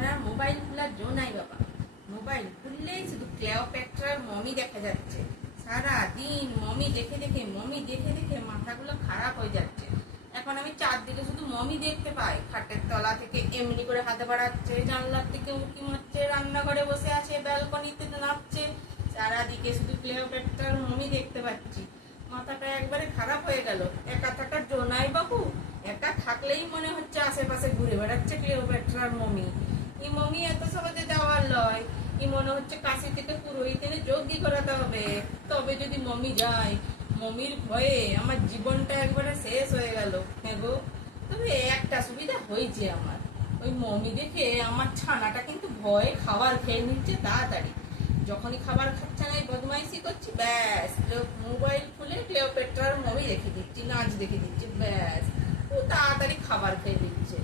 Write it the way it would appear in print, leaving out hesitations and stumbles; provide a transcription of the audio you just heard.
আমার আর মোবাইল খোলার জো নাই বাবা। মোবাইল খুললেই শুধু ক্লেওপেট্রার মমি দেখা যাচ্ছে। সারা দিন মমি দেখে দেখে মাথাগুলো খারাপ হয়ে যাচ্ছে। এখন আমি চারদিকে শুধু মমি দেখতে পাই। খাটের তলা থেকে এমনি করে হাতে বাড়াচ্ছে, জানলার থেকে উঁকি মারছে, রান্নাঘরে বসে আছে, ব্যালকনিতে নাচছে। চারাদিকে শুধু ক্লেওপেট্রার মমি দেখতে পাচ্ছি। মাথাটা একবারে খারাপ হয়ে গেল। একা থাকার জো নাই বাবু। একা থাকলেই মনে হচ্ছে আশেপাশে ঘুরে বেড়াচ্ছে ক্লেওপেট্রার মমি। এই মমি এত সহজে যাওয়ার লয়। কি মনে হচ্ছে কাশি থেকে পুরোহিতেনে যজ্ঞ করাতে হবে, তবে যদি মমি যায়। মমির ভয়ে আমার জীবনটা একবারে শেষ হয়ে গেল। হ্যাঁ গো, তবে একটা সুবিধা হয়েছে আমার। ওই মমি দেখে আমার ছানাটা কিন্তু ভয়ে খাবার খেয়ে নিচ্ছে তাড়াতাড়ি। যখনই খাবার খাচ্ছে না বদমাইশি করছি, ব্যাস মোবাইল খুলে ক্লেওপেট্রার মমি দেখে দিচ্ছি, নাচ দেখে দিচ্ছি, ব্যাস ও তাড়াতাড়ি খাবার খেয়ে দিচ্ছে।